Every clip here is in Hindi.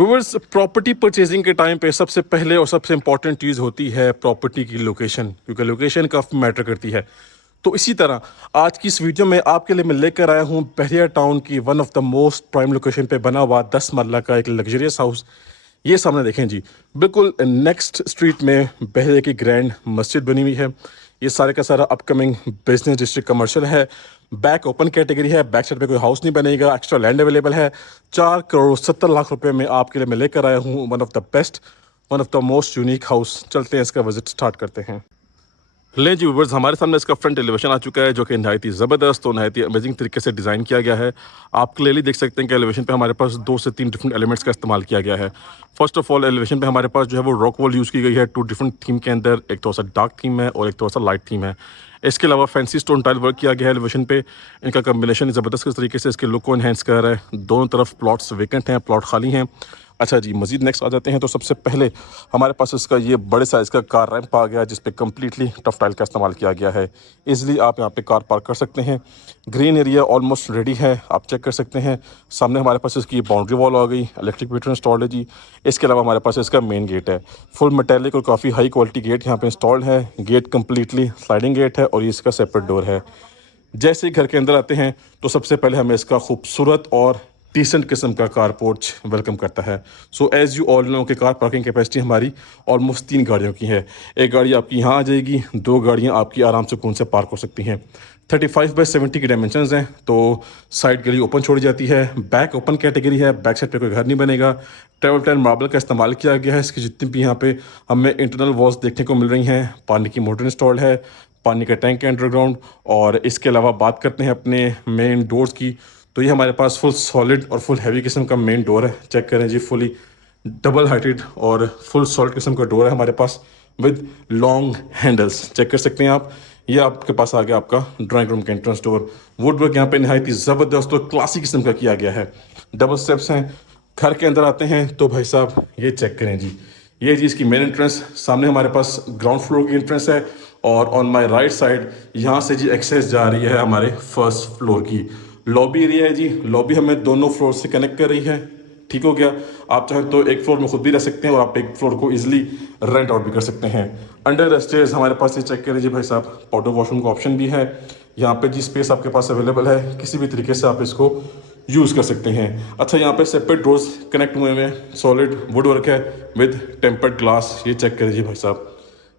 व्यूअर्स, प्रॉपर्टी परचेजिंग के टाइम पे सबसे पहले और सबसे इम्पॉर्टेंट चीज़ होती है प्रॉपर्टी की लोकेशन, क्योंकि लोकेशन काफ़ी मैटर करती है। तो इसी तरह आज की इस वीडियो में आपके लिए मैं लेकर आया हूँ बहरिया टाउन की one of the most prime location पे बना हुआ 10 मरला का एक लग्जरियस हाउस। ये सामने देखें जी, बिल्कुल नेक्स्ट स्ट्रीट में बहरिया की ग्रैंड मस्जिद बनी हुई है। ये सारे का सारा अपकमिंग बिजनेस डिस्ट्रिक्ट कमर्शियल है। बैक ओपन कैटेगरी है, बैक साइड पे कोई हाउस नहीं बनेगा, एक्स्ट्रा लैंड अवेलेबल है। 4 करोड़ 70 लाख रुपए में आपके लिए मैं लेकर आया हूँ one of the best, one of the most unique house. चलते हैं, इसका विजिट स्टार्ट करते हैं। लें जी व्यूअर्स, हमारे सामने इसका फ्रंट एलिवेशन आ चुका है, जो कि नहायत ही ज़बरदस्त और नहायत ही अमेजिंग तरीके से डिज़ाइन किया गया है। आप क्लियरली देख सकते हैं कि एलिवेशन पे हमारे पास 2 से 3 डिफरेंट एलिमेंट्स का इस्तेमाल किया गया है। फर्स्ट ऑफ ऑल, एलिवेशन पे हमारे पास जो है वो रॉक वॉल यूज़ की गई है 2 डिफरेंट थीम के अंदर। एक थोड़ा सा डार्क थीम है और एक थोड़ा सा लाइट थीम है। इसके अलावा फैंसी स्टोन टाइल वर्क किया गया है एलिवेशन पे। इनका कम्बिनेशन ज़बरदस्त किस तरीके से इसके लुक को इन्हेंस कर रहा है। दोनों तरफ प्लॉट्स वेकेंट हैं, प्लॉट खाली हैं। अच्छा जी, मजीद नेक्स्ट आ जाते हैं। तो सबसे पहले हमारे पास इसका ये बड़े साइज़ का कार रैंप आ गया, जिस पे कम्प्लीटली टफ टाइल का इस्तेमाल किया गया है। इजीली आप यहाँ पे कार पार्क कर सकते हैं। ग्रीन एरिया ऑलमोस्ट रेडी है, आप चेक कर सकते हैं। सामने हमारे पास इसकी बाउंड्री वॉल आ गई, इलेक्ट्रिक मीटर इंस्टॉल्ड है जी। इसके अलावा हमारे पास इसका मेन गेट है, फुल मेटेलिक और काफ़ी हाई क्वालिटी गेट यहाँ पे इंस्टॉल्ड है। गेट कम्प्लीटली स्लाइडिंग गेट है और ये इसका सेपरेट डोर है। जैसे ही घर के अंदर आते हैं तो सबसे पहले हमें इसका खूबसूरत और डिसेंट किस्म का कार पोर्च वेलकम करता है। So as you all know कि कार पार्किंग कैपेसिटी हमारी ऑलमोस्ट 3 गाड़ियों की है। एक गाड़ी आपकी यहाँ आ जाएगी, 2 गाड़ियाँ आपकी आराम से कौन से पार्क हो सकती हैं। 35x70 की डायमेंशंस हैं, तो साइड गली ओपन छोड़ी जाती है। बैक ओपन कैटेगरी है, बैक साइड पे कोई घर नहीं बनेगा। ट्रेवल टाइल मार्बल का इस्तेमाल किया गया है। इसकी जितनी भी यहाँ पे हमें इंटरनल वॉल्स देखने को मिल रही हैं। पानी की मोटर इंस्टॉल्ड है, पानी का टैंक है अंडरग्राउंड। और इसके अलावा बात करते हैं अपने मेन डोर्स की, तो ये हमारे पास फुल सॉलिड और फुल हैवी किस्म का मेन डोर है। चेक करें जी, फुली डबल हाइटेड और फुल सॉलिड किस्म का डोर है हमारे पास विद लॉन्ग हैंडल्स। चेक कर सकते हैं आप। ये आपके पास आ गया आपका ड्राइंग रूम का एंट्रेंस डोर। वुड वर्क यहाँ पे नहायत ही ज़बरदस्त और क्लासिक किस्म का किया गया है। डबल स्टेप्स हैं। घर के अंदर आते हैं तो भाई साहब ये चेक करें जी, ये जी इसकी मेन एंट्रेंस। सामने हमारे पास ग्राउंड फ्लोर की एंट्रेंस है और ऑन माय राइट साइड यहाँ से जी एक्सेस जा रही है हमारे फर्स्ट फ्लोर की। लॉबी एरिया है जी, लॉबी हमें दोनों फ्लोर से कनेक्ट कर रही है। ठीक हो गया। आप चाहें तो एक फ्लोर में खुद भी रह सकते हैं और आप एक फ्लोर को इजीली रेंट आउट भी कर सकते हैं। अंडर स्टेयर्स हमारे पास ये चेक करें जी भाई साहब, पाउडर वॉशरूम का ऑप्शन भी है। यहाँ पे जी स्पेस आपके पास अवेलेबल है, किसी भी तरीके से आप इसको यूज़ कर सकते हैं। अच्छा, यहाँ पे सेपरेट डोर्स कनेक्ट हुए हुए हैं, सॉलिड वुड वर्क है विद टेम्पर्ड ग्लास। ये चेक करें जी भाई साहब,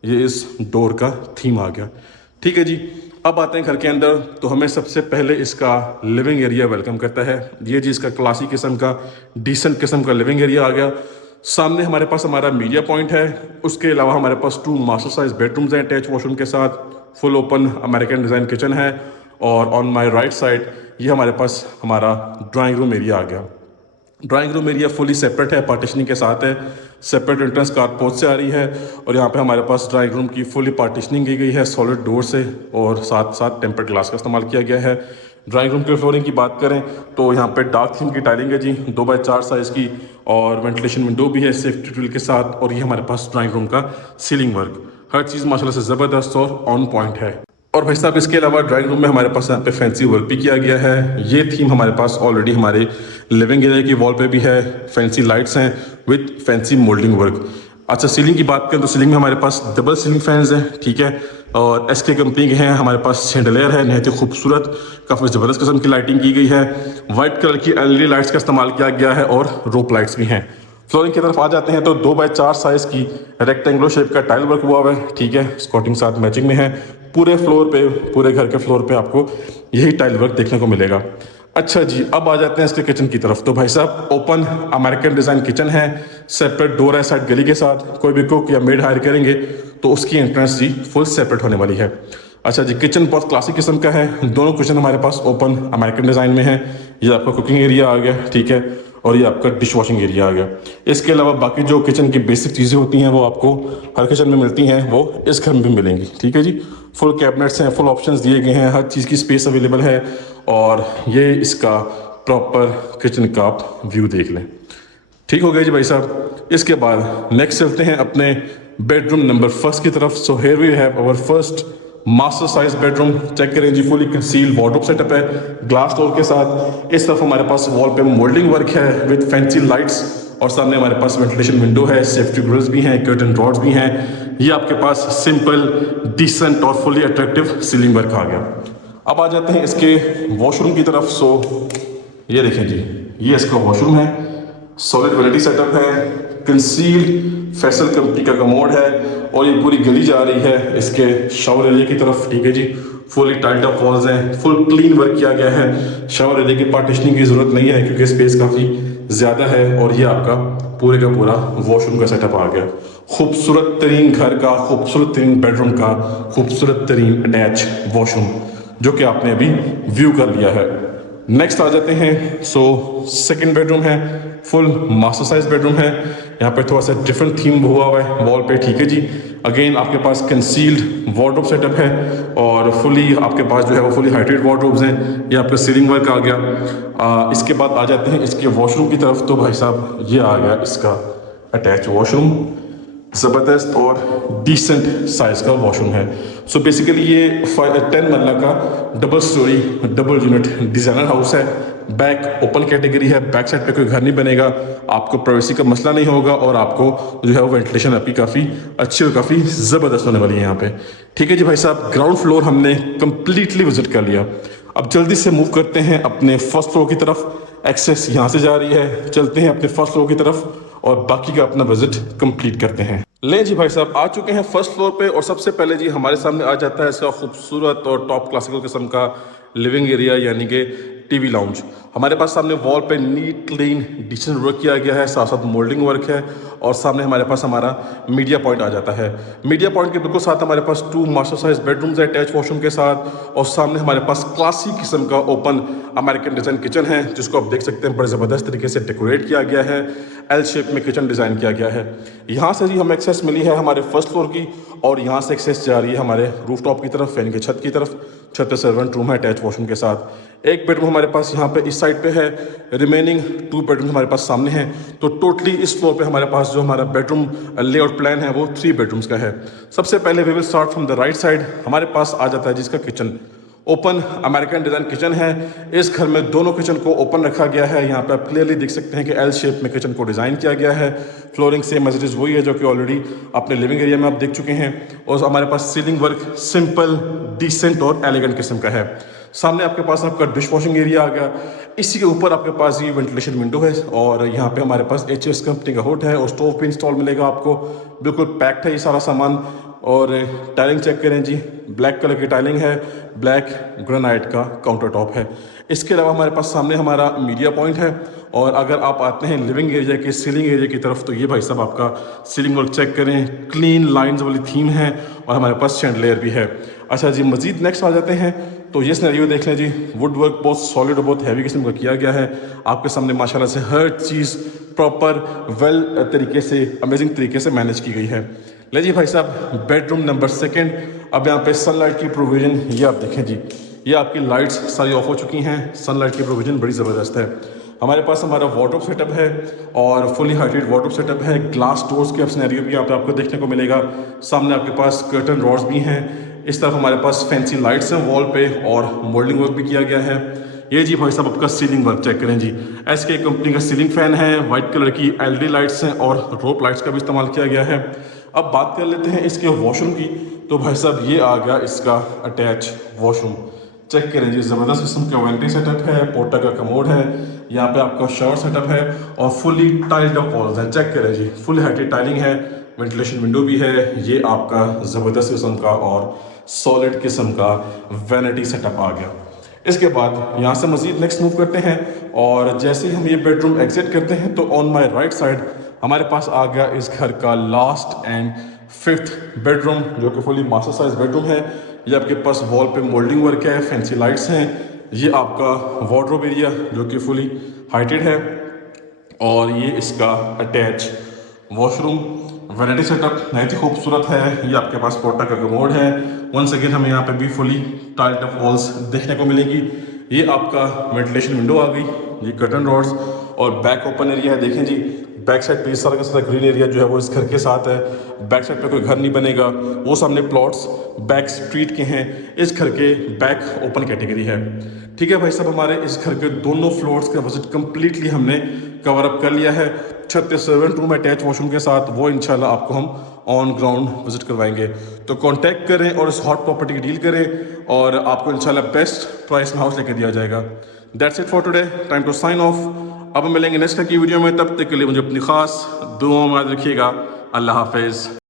ये इस डोर का थीम आ गया। ठीक है जी, अब आते हैं घर के अंदर। तो हमें सबसे पहले इसका लिविंग एरिया वेलकम करता है। ये जी इसका क्लासिक किस्म का डिसेंट किस्म का लिविंग एरिया आ गया। सामने हमारे पास हमारा मीडिया पॉइंट है। उसके अलावा हमारे पास 2 मास्टर साइज बेडरूम्स हैं अटैच वॉशरूम के साथ। Full open American design kitchen है और ऑन माय राइट साइड ये हमारे पास हमारा ड्राइंग रूम एरिया आ गया। Drawing room area fully separate है, पार्टीशनिंग के साथ है। सेपरेट एंट्रेंस कारपोर्ट से आ रही है और यहाँ पे हमारे पास ड्राइंग रूम की फुली पार्टीशनिंग की गई है सॉलिड डोर से और साथ साथ टेम्पर्ड ग्लास का इस्तेमाल किया गया है। ड्राइंग रूम के फ्लोरिंग की बात करें तो यहाँ पे डार्क थीम की टाइलिंग है जी, 2x4 साइज़ की, और वेंटिलेशन विंडो भी है सेफ्टी टूल के साथ। और ये हमारे पास ड्राइंग रूम का सीलिंग वर्क, हर चीज़ माशाल्लाह से ज़बरदस्त और ऑन पॉइंट है। और भाई साहब इसके अलावा ड्राइंग रूम में हमारे पास यहाँ पे फैंसी वर्क भी किया गया है। ये थीम हमारे पास ऑलरेडी हमारे लिविंग एरिया की वॉल पे भी है। फैंसी लाइट्स हैं विद फैंसी मोल्डिंग वर्क। अच्छा, सीलिंग की बात करें तो सीलिंग में हमारे पास डबल सीलिंग फैंस हैं, ठीक है। और एसके कंपनी के हैं। हमारे पास शेंडलियर है, नहायत ही खूबसूरत, काफ़ी ज़बरदस्त किस्म की लाइटिंग की गई है। वाइट कलर की एलईडी लाइट्स का इस्तेमाल किया गया है और रोप लाइट्स भी हैं। फ्लोरिंग की तरफ आ जाते हैं तो 2x4 साइज़ की रेक्टेंगुलर शेप का टाइल वर्क हुआ हुआ है, ठीक है। स्कॉटिंग साथ मैचिंग में है। पूरे फ्लोर पे, पूरे घर के फ्लोर पे आपको यही टाइल वर्क देखने को मिलेगा। अच्छा जी, अब आ जाते हैं इसके किचन की तरफ। तो भाई साहब ओपन अमेरिकन डिज़ाइन किचन है, सेपरेट डोर है साइड गली के साथ। कोई भी कुक या मेड हायर करेंगे तो उसकी एंट्रेंस जी फुल सेपरेट होने वाली है। अच्छा जी, किचन बहुत क्लासिक किस्म का है। दोनों किचन हमारे पास ओपन अमेरिकन डिज़ाइन में है। ये आपका कुकिंग एरिया आ गया, ठीक है, और ये आपका डिश वॉशिंग एरिया आ गया। इसके अलावा बाकी जो किचन की बेसिक चीज़ें होती हैं वो आपको हर किचन में मिलती हैं, वो इस घर में भी मिलेंगी, ठीक है जी। फुल कैबिनेट्स हैं, फुल ऑप्शंस दिए गए हैं, हर चीज़ की स्पेस अवेलेबल है। और ये इसका प्रॉपर किचन का आप व्यू देख लें। ठीक हो गया जी भाई साहब। इसके बाद नेक्स्ट चलते हैं अपने बेडरूम नंबर फर्स्ट की तरफ। So here we have our first master size bedroom. Check करें जी, फुली कंसील्ड वार्डरोब सेटअप है ग्लास डोर के साथ। इस तरफ हमारे पास वॉल पे मोल्डिंग वर्क है विद फैंसी लाइट्स और सामने हमारे पास वेंटिलेशन विंडो है, सेफ्टी ग्रिल्स भी हैं, कर्टन रॉड्स भी हैं। ये आपके पास सिंपल, डिसेंट और फुली अट्रैक्टिव सीलिंग वर्क आ गया। अब आ जाते हैं इसके वॉशरूम की तरफ। सो ये देखें जी, ये इसका वॉशरूम है, सॉलिड वैनिटी सेटअप है, कंसील्ड फैसल कंपनी का कमोड है और ये पूरी गली जा रही है इसके शावर एरिया की तरफ। ठीक है जी, फुली टाइल्ड अप वॉल्स हैं, फुल क्लीन वर्क किया गया है। शावर एरिया की पार्टीशनिंग की जरूरत नहीं है क्योंकि स्पेस काफ़ी ज़्यादा है। और ये आपका पूरे का पूरा वॉशरूम का सेटअप आ गया। खूबसूरत तरीन घर का, खूबसूरत तरीन बेडरूम का, खूबसूरत तरीन अटैच वॉशरूम जो कि आपने अभी व्यू कर लिया है। नेक्स्ट आ जाते हैं। सो सेकंड बेडरूम है, फुल मास्टर साइज बेडरूम है। यहाँ पे थोड़ा सा डिफरेंट थीम हुआ हुआ है वॉल पे। ठीक है जी, अगेन आपके पास कंसील्ड वार्डरोब सेटअप है और फुली आपके पास जो है वो फुली हाइटेड वार्डरोब्स हैं। ये आपका सीलिंग वर्क आ गया। इसके बाद आ जाते हैं इसके वॉशरूम की तरफ। तो भाई साहब ये आ गया इसका अटैच वॉशरूम, ज़बरदस्त और डिसेंट साइज का वॉशरूम है। सो बेसिकली ये 10 मरला का double storey double unit designer house है। बैक ओपन कैटेगरी है, बैक साइड पे कोई घर नहीं बनेगा, आपको प्राइवेसी का मसला नहीं होगा और आपको जो है वो वेंटिलेशन आपकी काफ़ी अच्छी और काफ़ी ज़बरदस्त होने वाली है यहाँ पे। ठीक है जी भाई साहब, ग्राउंड फ्लोर हमने कंप्लीटली विजिट कर लिया। अब जल्दी से मूव करते हैं अपने फर्स्ट फ्लोर की तरफ। एक्सेस यहाँ से जा रही है, चलते हैं अपने फर्स्ट फ्लोर की तरफ और बाकी का अपना विजिट कंप्लीट करते हैं। ले जी भाई साहब, आ चुके हैं फर्स्ट फ्लोर पे और सबसे पहले जी हमारे सामने आ जाता है इसका खूबसूरत और टॉप क्लासिकल किस्म का लिविंग एरिया यानी कि टीवी लाउंज। हमारे पास सामने वॉल पे नीट क्लीन डिसेंट वर्क किया गया है, साथ साथ मोल्डिंग वर्क है और सामने हमारे पास हमारा मीडिया पॉइंट आ जाता है। मीडिया पॉइंट के बिल्कुल साथ हमारे पास 2 मास्टर साइज बेडरूम्स है अटैच वॉशरूम के साथ और सामने हमारे पास क्लासिक किस्म का ओपन अमेरिकन डिज़ाइन किचन है जिसको आप देख सकते हैं बड़े ज़बरदस्त तरीके से डेकोरेट किया गया है। एल शेप में किचन डिज़ाइन किया गया है। यहाँ से जी हमें एक्सेस मिली है हमारे फर्स्ट फ्लोर की और यहाँ से एक्सेस जा रही है हमारे रूफ टॉप की तरफ यानी कि छत की तरफ। छत पे सर्वेंट रूम है अटैच वॉशरूम के साथ। एक बेडरूम हमारे पास यहाँ पे इस साइड पे है, रिमेनिंग 2 बेडरूम हमारे पास सामने हैं। तो टोटली इस फ्लोर पे हमारे पास जो हमारा बेडरूम लेआउट प्लान है वो 3 बेडरूम्स का है। सबसे पहले we will start from the right side. हमारे पास आ जाता है जिसका kitchen, open American design kitchen है। इस घर में दोनों किचन को ओपन रखा गया है। यहाँ पे आप क्लियरली देख सकते हैं कि एल शेप में किचन को डिज़ाइन किया गया है। Flooring same as it is वही है जो कि ऑलरेडी अपने लिविंग एरिया में आप देख चुके हैं। और हमारे पास सीलिंग वर्क सिंपल, डिसेंट और एलिगेंट किस्म का है। सामने आपके पास आपका डिश वॉशिंग एरिया आ गया। इसी के ऊपर आपके पास ये वेंटिलेशन विंडो है और यहाँ पे हमारे पास HS कंपनी का हुड है और स्टोव भी इंस्टॉल मिलेगा आपको। बिल्कुल पैक्ड है ये सारा सामान। और टाइलिंग चेक करें जी, ब्लैक कलर की टाइलिंग है, ब्लैक ग्रेनाइट का काउंटर टॉप है। इसके अलावा हमारे पास सामने हमारा मीडिया पॉइंट है। और अगर आप आते हैं लिविंग एरिया के सीलिंग एरिया की तरफ तो ये भाई साहब आपका सीलिंग वर्क चेक करें, क्लीन लाइंस वाली थीम है और हमारे पास शैंडलियर भी है। अच्छा जी, मजीद नेक्स्ट आ जाते हैं तो ये सिनेरियो देख लें जी। वुड वर्क बहुत सॉलिड और बहुत हैवी किस्म का किया गया है। आपके सामने माशाल्लाह से हर चीज़ प्रॉपर वेल तरीके से, अमेजिंग तरीके से मैनेज की गई है। ले जी भाई साहब, बेडरूम नंबर 2। अब यहाँ पे सनलाइट की प्रोविज़न ये आप देखें जी, ये आपकी लाइट्स सारी ऑफ हो चुकी हैं। सनलाइट की प्रोविज़न बड़ी ज़बरदस्त है। हमारे पास हमारा वार्डरोब सेटअप है और फुली हाइटेड वार्डरोब सेटअप है। ग्लास डोर्स के सिनेरियो भी यहाँ पे आपको देखने को मिलेगा। सामने आपके पास कर्टन रॉड्स भी हैं। इस तरफ हमारे पास फैंसी लाइट्स हैं वॉल पे और मोल्डिंग वर्क भी किया गया है। ये जी भाई साहब आपका सीलिंग वर्क चेक करें जी। SK कंपनी का सीलिंग फैन है, वाइट कलर की LED लाइट्स हैं और रोप लाइट्स का भी इस्तेमाल किया गया है। अब बात कर लेते हैं इसके वॉशरूम की। तो भाई साहब ये आ गया इसका अटैच वॉशरूम। चेक करें जी, ज़बरदस्त किस्म का वैनिटी सेटअप है, पोर्टा का कमोड है, यहाँ पे आपका शावर सेटअप है और फुली टाइल्ड अप वॉल्स हैं। चेक करें जी, फुल हाइटेड टाइलिंग है, वेंटिलेशन विंडो भी है। ये आपका ज़बरदस्त किस्म का और सॉलिड किस्म का वैनिटी सेटअप आ गया। इसके बाद यहाँ से मज़ीद नेक्स्ट मूव करते हैं और जैसे ही हम ये बेडरूम एग्जिट करते हैं तो ऑन माई राइट साइड हमारे पास आ गया इस घर का लास्ट एंड 5th बेडरूम जो कि फुली मास्टर साइज बेडरूम है। ये आपके पास वॉल पे मोल्डिंग वर्क है, फैंसी लाइट्स हैं। ये आपका वार्डरोब एरिया जो कि फुली हाइटेड है और ये इसका अटैच वॉशरूम। वैनिटी सेटअप बहुत ही खूबसूरत है। ये आपके पास पोर्टा का कमोड है। वंस अगेन हमें यहाँ पे भी फुली टाइल्ड अप वॉल्स देखने को मिलेगी। ये आपका वेंटिलेशन विंडो आ गई, ये कर्टन रॉड्स और बैक ओपन एरिया है। देखें जी, बैक साइड पे सारा का सारा ग्रीन एरिया जो है वो इस घर के साथ है। बैक साइड पे कोई घर नहीं बनेगा, वो सामने प्लॉट्स बैक स्ट्रीट के हैं। इस घर के बैक ओपन कैटेगरी है। ठीक है भाई साहब, हमारे इस घर के दोनों फ्लोर्स का विजिट कम्प्लीटली हमने कवर अप कर लिया है। 36 सर्वेंट रूम अटैच वॉशरूम के साथ, वो इंशाल्लाह आपको हम ऑन ग्राउंड विजिट करवाएंगे। तो कांटेक्ट करें और इस हॉट प्रॉपर्टी की डील करें और आपको इंशाल्लाह बेस्ट प्राइस में हाउस लेकर दिया जाएगा। That's it for today, time to sign off. अब हम मिलेंगे नेक्स्ट की वीडियो में, तब तक के लिए मुझे अपनी खास दुआओं में याद रखिएगा। अल्लाह हाफिज़।